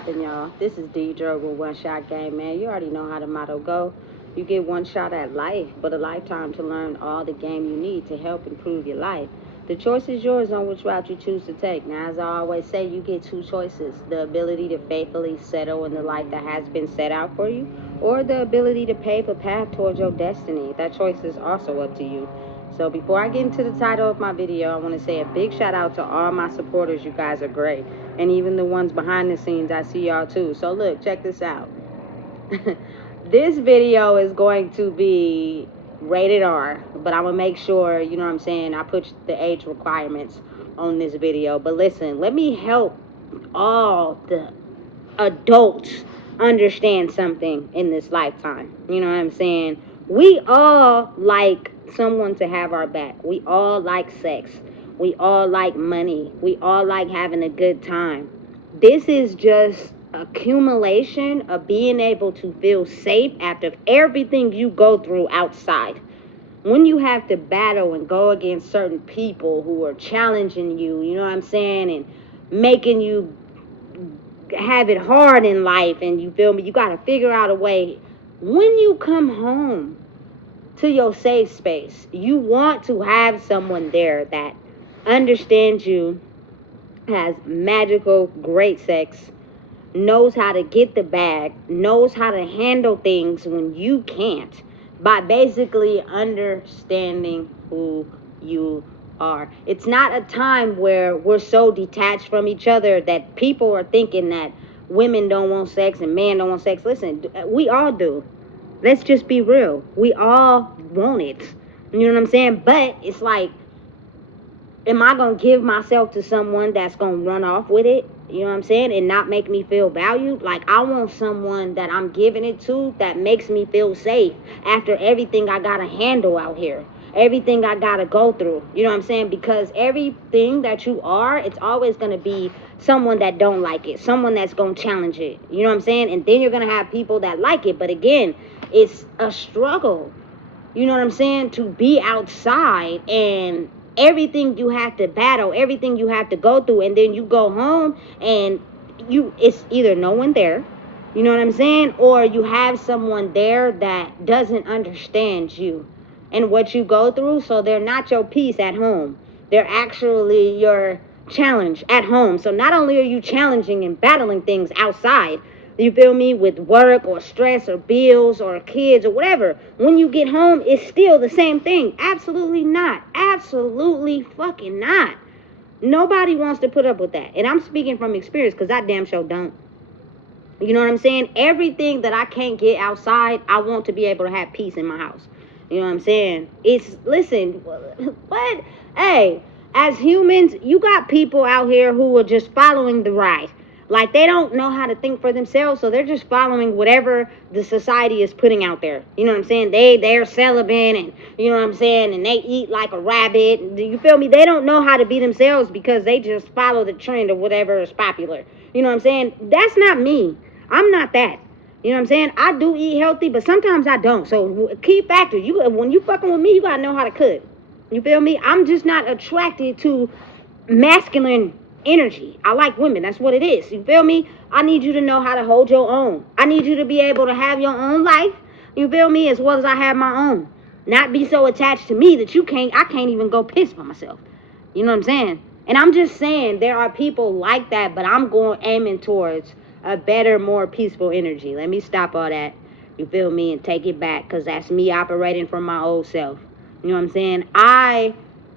poppin', y'all? This is Deidre with One Shot Game, man. You already know how the motto go. You get one shot at life, but a lifetime to learn all the game you need to help improve your life. The choice is yours on which route you choose to take. Now, as I always say, you get two choices. The ability to faithfully settle in the life that has been set out for you, or the ability to pave a path towards your destiny. That choice is also up to you. So before I get into the title of my video, I want to say a big shout out to all my supporters. You guys are great. And even the ones behind the scenes, I see y'all too. So look, check this out. This video is going to be rated R, but I'm going to make sure, you know what I'm saying, I put the age requirements on this video. But listen, let me help all the adults understand something in this lifetime. You know what I'm saying? We all like someone to have our back. We all like sex. We all like money. We all like having a good time. This is just accumulation of being able to feel safe after everything you go through outside. When you have to battle and go against certain people who are challenging you, you know what I'm saying, and making you have it hard in life, and you feel me, you got to figure out a way. When you come home to your safe space, you want to have someone there that understands you, has magical, great sex, knows how to get the bag, knows how to handle things when you can't, by basically understanding who you are. It's not a time where we're so detached from each other that people are thinking that women don't want sex and men don't want sex. Listen, we all do. Let's just be real. We all want it. You know what I'm saying? But it's like, am I going to give myself to someone that's going to run off with it? You know what I'm saying? And not make me feel valued? Like, I want someone that I'm giving it to that makes me feel safe after everything I got to handle out here. Everything I got to go through. You know what I'm saying? Because everything that you are, it's always going to be someone that don't like it. Someone that's going to challenge it. You know what I'm saying? And then you're going to have people that like it. But again, it's a struggle. You know what I'm saying? To be outside and everything you have to battle, everything you have to go through, and then you go home and it's either no one there, you know what I'm saying, or you have someone there that doesn't understand you and what you go through. So they're not your peace at home. They're actually your challenge at home. So not only are you challenging and battling things outside, you feel me, with work or stress or bills or kids or whatever, when you get home, it's still the same thing. Absolutely not. Absolutely fucking not. Nobody wants to put up with that. And I'm speaking from experience, because I damn sure don't. You know what I'm saying? Everything that I can't get outside, I want to be able to have peace in my house. You know what I'm saying? Listen, what? Hey, as humans, you got people out here who are just following the ride. Like, they don't know how to think for themselves, so they're just following whatever the society is putting out there. You know what I'm saying? They're celibate, and you know what I'm saying, and they eat like a rabbit. You feel me? They don't know how to be themselves because they just follow the trend of whatever is popular. You know what I'm saying? That's not me. I'm not that. You know what I'm saying? I do eat healthy, but sometimes I don't. So, key factor, when you fucking with me, you gotta know how to cook. You feel me? I'm just not attracted to masculine energy. I like women. That's what it is. You feel me? I need you to know how to hold your own. I need you to be able to have your own life. You feel me? As well as I have my own. Not be so attached to me that I can't even go piss by myself. You know what I'm saying? And I'm just saying there are people like that, but I'm aiming towards a better, more peaceful energy. Let me stop all that. You feel me? And take it back, because that's me operating from my old self. You know what I'm saying? I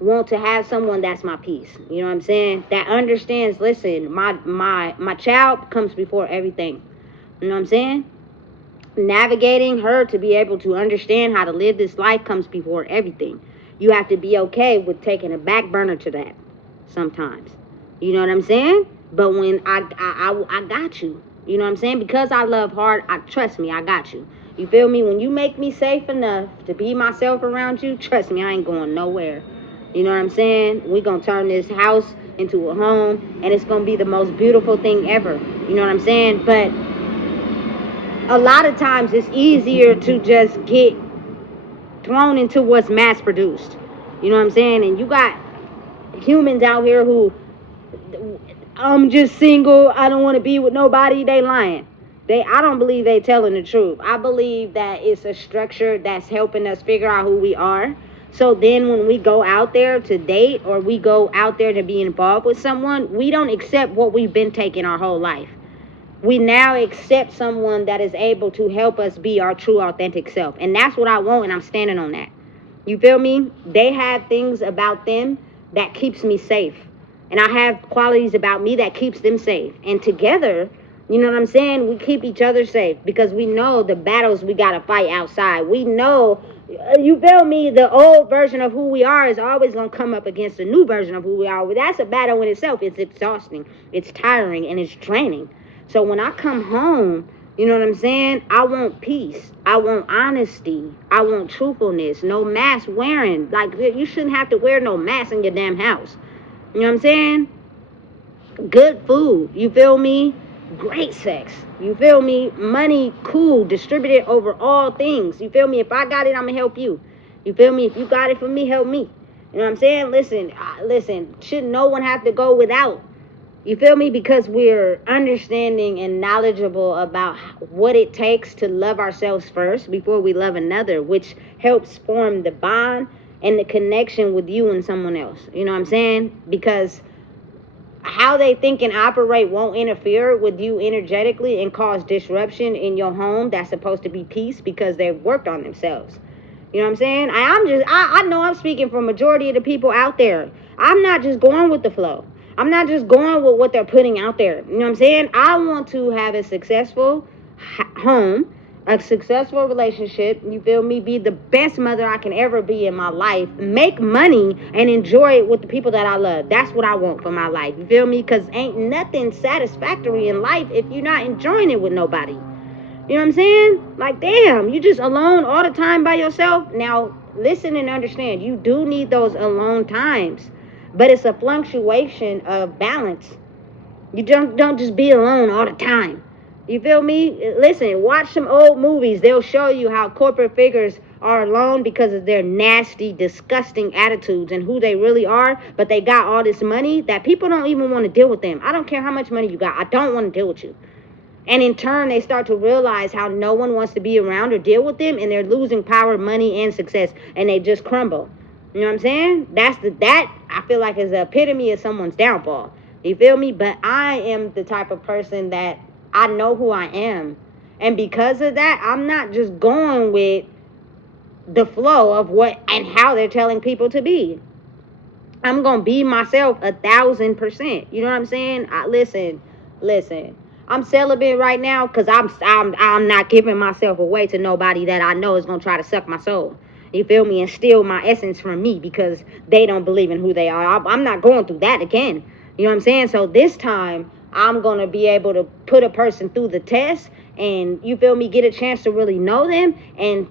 want to have someone that's my peace. You know what I'm saying? That understands, listen, my child comes before everything. You know what I'm saying? Navigating her to be able to understand how to live this life comes before everything. You have to be okay with taking a back burner to that sometimes. You know what I'm saying? But when I got you. You know what I'm saying? Because I love hard, trust me, I got you. You feel me? When you make me safe enough to be myself around you, trust me, I ain't going nowhere. You know what I'm saying? We're going to turn this house into a home, and it's going to be the most beautiful thing ever. You know what I'm saying? But a lot of times it's easier to just get thrown into what's mass produced. You know what I'm saying? And you got humans out here who I'm just single, I don't want to be with nobody, they lying. I don't believe they telling the truth. I believe that it's a structure that's helping us figure out who we are. So then when we go out there to date or we go out there to be involved with someone, we don't accept what we've been taking our whole life. We now accept someone that is able to help us be our true authentic self. And that's what I want, and I'm standing on that. You feel me? They have things about them that keeps me safe. And I have qualities about me that keeps them safe. And together, you know what I'm saying? We keep each other safe because we know the battles we got to fight outside. We know, you feel me? The old version of who we are is always going to come up against a new version of who we are. That's a battle in itself. It's exhausting. It's tiring and it's draining. So when I come home, you know what I'm saying? I want peace. I want honesty. I want truthfulness. No mask wearing. Like, you shouldn't have to wear no mask in your damn house. You know what I'm saying? Good food. You feel me? Great sex. You feel me? Money, cool. Distributed over all things. You feel me? If I got it, I'm going to help you. You feel me? If you got it for me, help me. You know what I'm saying? Listen. Should no one have to go without? You feel me? Because we're understanding and knowledgeable about what it takes to love ourselves first before we love another, which helps form the bond and the connection with you and someone else. You know what I'm saying? Because how they think and operate won't interfere with you energetically and cause disruption in your home that's supposed to be peace because they've worked on themselves. You know what I'm saying? I know I'm speaking for majority of the people out there. I'm not just going with the flow. I'm not just going with what they're putting out there. You know what I'm saying? I want to have a successful home, a successful relationship. You feel me? Be the best mother I can ever be in my life. Make money and enjoy it with the people that I love. That's what I want for my life. You feel me? Because ain't nothing satisfactory in life if you're not enjoying it with nobody. You know what I'm saying? Like, damn, you just alone all the time by yourself. Now, listen and understand. You do need those alone times. But it's a fluctuation of balance. You don't just be alone all the time. You feel me? Listen, watch some old movies. They'll show you how corporate figures are alone because of their nasty, disgusting attitudes and who they really are. But they got all this money that people don't even want to deal with them. I don't care how much money you got. I don't want to deal with you. And in turn, they start to realize how no one wants to be around or deal with them. And they're losing power, money, and success. And they just crumble. You know what I'm saying? That I feel like is the epitome of someone's downfall. You feel me? But I am the type of person that I know who I am. And because of that, I'm not just going with the flow of what and how they're telling people to be. I'm going to be myself 1,000%. You know what I'm saying? Listen. I'm celibate right now because I'm not giving myself away to nobody that I know is going to try to suck my soul. You feel me? And steal my essence from me because they don't believe in who they are. I'm not going through that again. You know what I'm saying? So this time, I'm going to be able to put a person through the test and, you feel me, get a chance to really know them and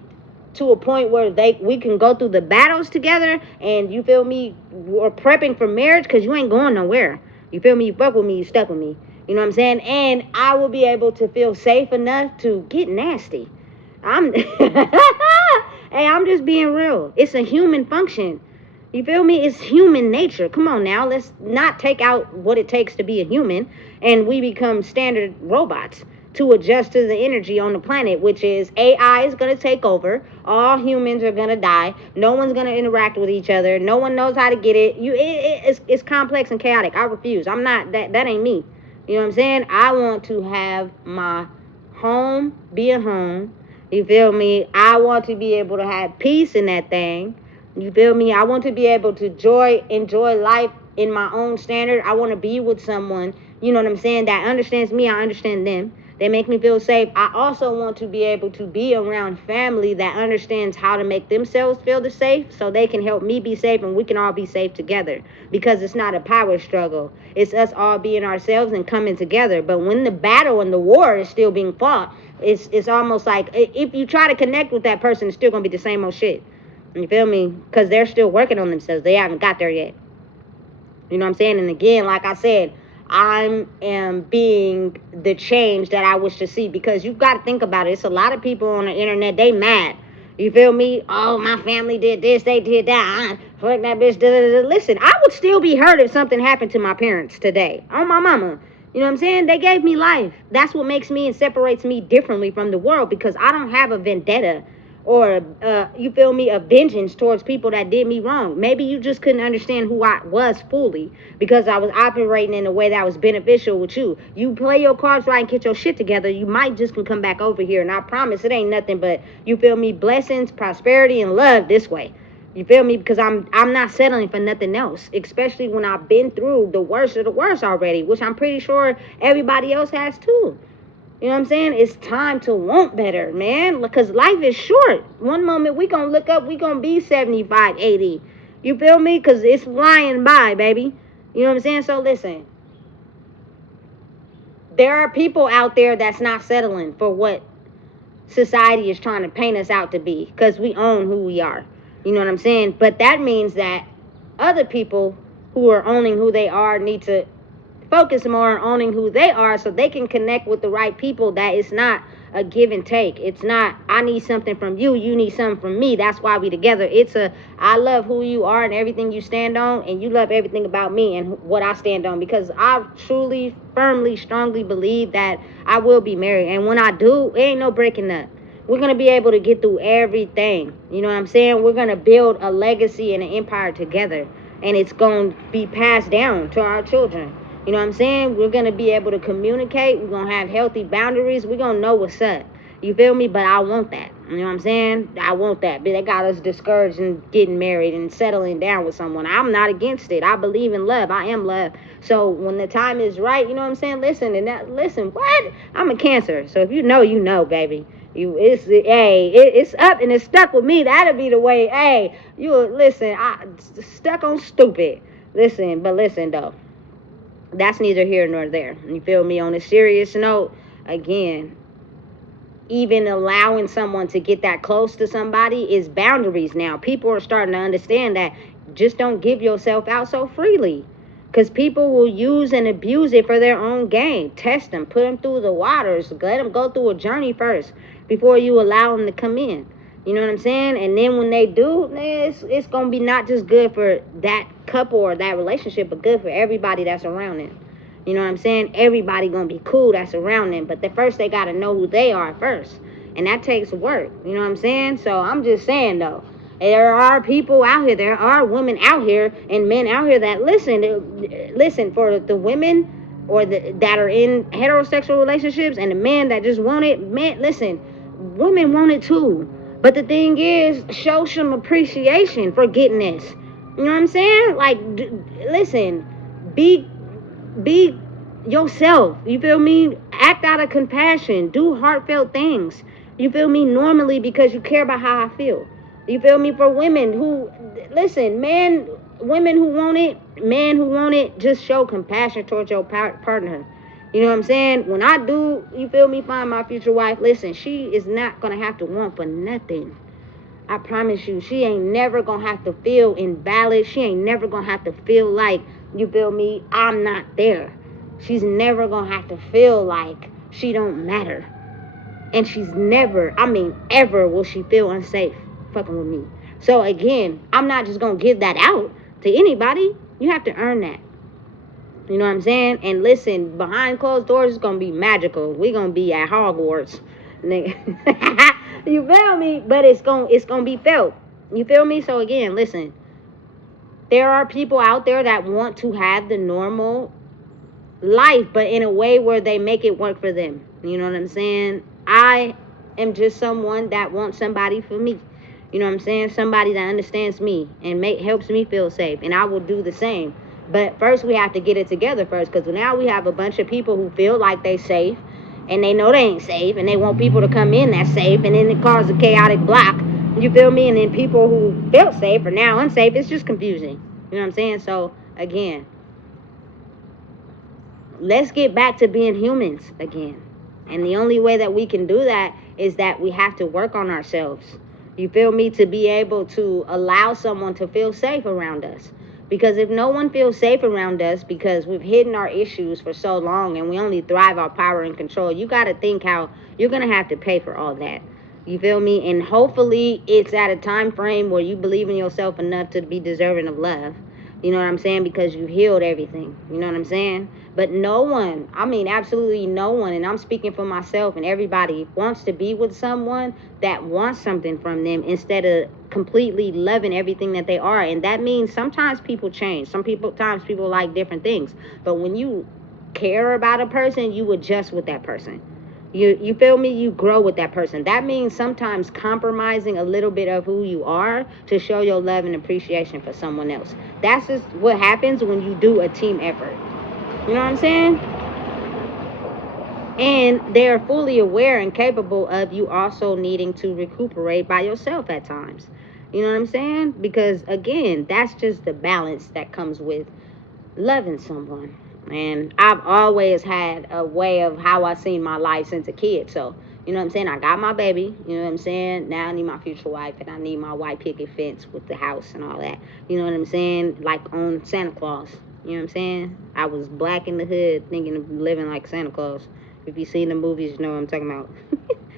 to a point where we can go through the battles together and, you feel me, we're prepping for marriage because you ain't going nowhere. You feel me? You fuck with me, you stuck with me. You know what I'm saying? And I will be able to feel safe enough to get nasty. Hey, I'm just being real. It's a human function. You feel me? It's human nature. Come on now. Let's not take out what it takes to be a human and we become standard robots to adjust to the energy on the planet, which is AI is going to take over. All humans are going to die. No one's going to interact with each other. No one knows how to get it. It's complex and chaotic. I refuse. I'm not, that ain't me. You know what I'm saying? I want to have my home be a home. You feel me? I want to be able to have peace in that thing. You feel me? I want to be able to enjoy life in my own standard. I want to be with someone, you know what I'm saying, that understands me. I understand them. They make me feel safe. I also want to be able to be around family that understands how to make themselves feel safe so they can help me be safe and we can all be safe together. Because it's not a power struggle. It's us all being ourselves and coming together. But when the battle and the war is still being fought, it's almost like if you try to connect with that person, it's still going to be the same old shit. You feel me? Because they're still working on themselves. They haven't got there yet. You know what I'm saying? And again, like I said, I am being the change that I wish to see, because you've got to think about it. It's a lot of people on the internet, they mad. You feel me? Oh, my family did this, they did that. Fuck that bitch. Da, da, da. Listen, I would still be hurt if something happened to my parents today. On my mama. You know what I'm saying? They gave me life. That's what makes me and separates me differently from the world, because I don't have a vendetta or you feel me, a vengeance towards people that did me wrong. Maybe you just couldn't understand who I was fully because I was operating in a way that was beneficial with you. You play your cards right and get your shit together, you might just can come back over here, and I promise it ain't nothing but, you feel me, blessings, prosperity, and love this way. You feel me? Because I'm not settling for nothing else, especially when I've been through the worst of the worst already, which I'm pretty sure everybody else has too. You know what I'm saying? It's time to want better, man, because life is short. One moment we gonna look up, we gonna be 75, 80. You feel me? Because it's flying by, baby. You know what I'm saying? So listen, there are people out there that's not settling for what society is trying to paint us out to be, because we own who we are. You know what I'm saying? But that means that other people who are owning who they are need to focus more on owning who they are, so they can connect with the right people. That it's not a give and take. It's not I need something from you, you need something from me, that's why we together. It's a I love who you are and everything you stand on, and you love everything about me and what I stand on, because I truly, firmly, strongly believe that I will be married, and when I do, it ain't no breaking up. We're going to be able to get through everything. You know what I'm saying? We're going to build a legacy and an empire together, and it's going to be passed down to our children. You know what I'm saying? We're going to be able to communicate. We're going to have healthy boundaries. We're going to know what's up. You feel me? But I want that. You know what I'm saying? I want that. But they got us discouraged in getting married and settling down with someone. I'm not against it. I believe in love. I am love. So when the time is right, you know what I'm saying? Listen, what? I'm a Cancer. So if you know, baby. It's up and it's stuck with me. That'll be the way. Hey, you listen, I stuck on stupid. Listen though. That's neither here nor there. You feel me? On a serious note, again, even allowing someone to get that close to somebody is boundaries now. People are starting to understand that. Just don't give yourself out so freely, because people will use and abuse it for their own gain. Test them, put them through the waters, let them go through a journey first before you allow them to come in. You know what I'm saying? And then when they do, it's going to be not just good for that couple or that relationship, but good for everybody that's around them. You know what I'm saying? Everybody going to be cool that's around them. But first they got to know who they are first. And that takes work. You know what I'm saying? So I'm just saying, though, there are people out here, there are women out here and men out here that listen for the women or that are in heterosexual relationships, and the men that just want it. Man, listen, women want it too. But the thing is, show some appreciation for getting this. You know what I'm saying? Like, listen, be yourself. You feel me? Act out of compassion. Do heartfelt things. You feel me? Normally, because you care about how I feel. You feel me? For women who, listen, women who want it, men who want it, just show compassion towards your partner. You know what I'm saying? When I do, you feel me, find my future wife, listen, she is not going to have to want for nothing. I promise you, she ain't never going to have to feel invalid. She ain't never going to have to feel like, you feel me, I'm not there. She's never going to have to feel like she don't matter. And she's never, ever will she feel unsafe fucking with me. So again, I'm not just going to give that out to anybody. You have to earn that. You know what I'm saying? And listen, behind closed doors, it's going to be magical. We're going to be at Hogwarts. You feel me? But it's going to be felt. You feel me? So again, listen. There are people out there that want to have the normal life, but in a way where they make it work for them. You know what I'm saying? I am just someone that wants somebody for me. You know what I'm saying? Somebody that understands me and helps me feel safe. And I will do the same. But first we have to get it together first, because now we have a bunch of people who feel like they safe and they know they ain't safe, and they want people to come in that's safe, and then it causes a chaotic block. You feel me? And then people who felt safe are now unsafe. It's just confusing. You know what I'm saying? So again, let's get back to being humans again. And the only way that we can do that is that we have to work on ourselves. You feel me? To be able to allow someone to feel safe around us. Because if no one feels safe around us because we've hidden our issues for so long and we only thrive our power and control, you got to think how you're going to have to pay for all that. You feel me? And hopefully it's at a time frame where you believe in yourself enough to be deserving of love. You know what I'm saying? Because you've healed everything. You know what I'm saying? But no one, I mean, absolutely no one, and I'm speaking for myself and everybody, wants to be with someone that wants something from them instead of completely loving everything that they are. And that means sometimes people change. Sometimes people like different things. But when you care about a person, you adjust with that person. You feel me? You grow with that person. That means sometimes compromising a little bit of who you are to show your love and appreciation for someone else. That's just what happens when you do a team effort. You know what I'm saying? And they're fully aware and capable of you also needing to recuperate by yourself at times. You know what I'm saying? Because again, that's just the balance that comes with loving someone. And I've always had a way of how I seen my life since a kid. So, you know what I'm saying? I got my baby, you know what I'm saying? Now I need my future wife, and I need my white picket fence with the house and all that. You know what I'm saying? Like on Santa Claus. You know what I'm saying? I was black in the hood thinking of living like Santa Claus. If you seen the movies, you know what I'm talking about.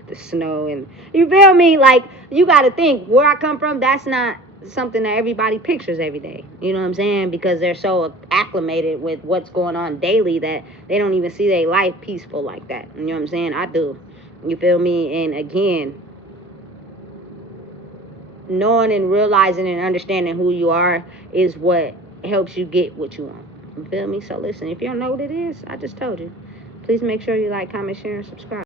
The snow and, you feel me? Like, you got to think where I come from. That's not something that everybody pictures every day. You know what I'm saying? Because they're so acclimated with what's going on daily that they don't even see their life peaceful like that. You know what I'm saying? I do. You feel me? And again, knowing and realizing and understanding who you are is what helps you get what you want. You feel me? So listen, if you don't know what it is, I just told you. Please make sure you like, comment, share, and subscribe.